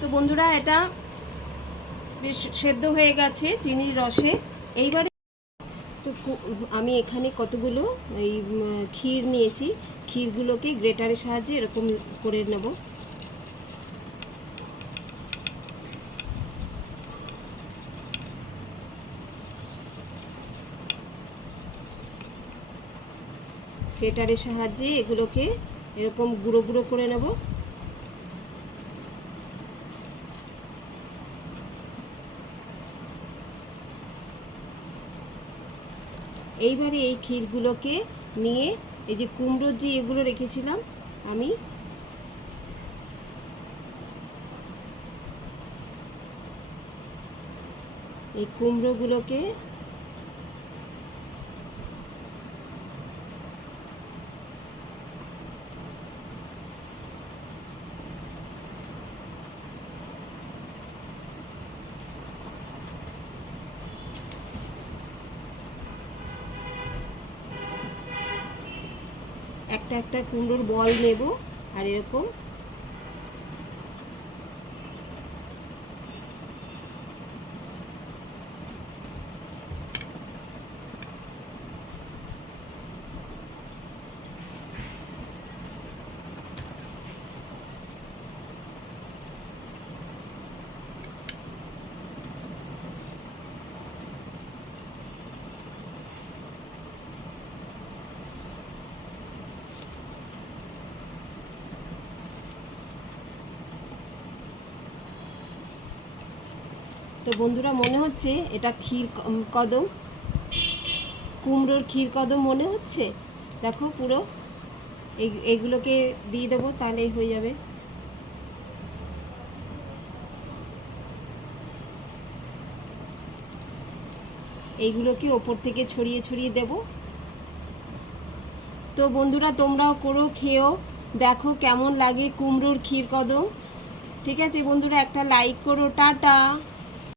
তো বন্ধুরা এটা বেশ সেদ্ধ হয়ে গেছে চিনির রসে। এইবারে তো আমি এখানে কতগুলো এই ক্ষীর নিয়েছি, ক্ষীরগুলোকে গ্রেটারের সাহায্যে এরকম করে নেব। গ্রেটারের সাহায্যে এগুলোকে এরকম গুঁড়ো গুঁড়ো করে নেব। এইবারে এই ক্ষীরগুলোকে নিয়ে এই যে কুমড়োর যে এগুলো রেখেছিলাম আমি, এই কুমড়োগুলোকে একটা একটা কুমড়োর বল নেব আর এরকম তো বন্ধুরা মনে হচ্ছে এটা ক্ষীর কদম, কুমড়োর ক্ষীর কদম মনে হচ্ছে। দেখো পুরো এইগুলোকে দিয়ে দেবো, তাহলেই হয়ে যাবে। এইগুলোকে ওপর থেকে ছড়িয়ে ছড়িয়ে দেব। তো বন্ধুরা তোমরাও করো, খেও, দেখো কেমন লাগে কুমড়োর ক্ষীর কদম। ঠিক আছে বন্ধুরা, একটা লাইক করো, টাটা।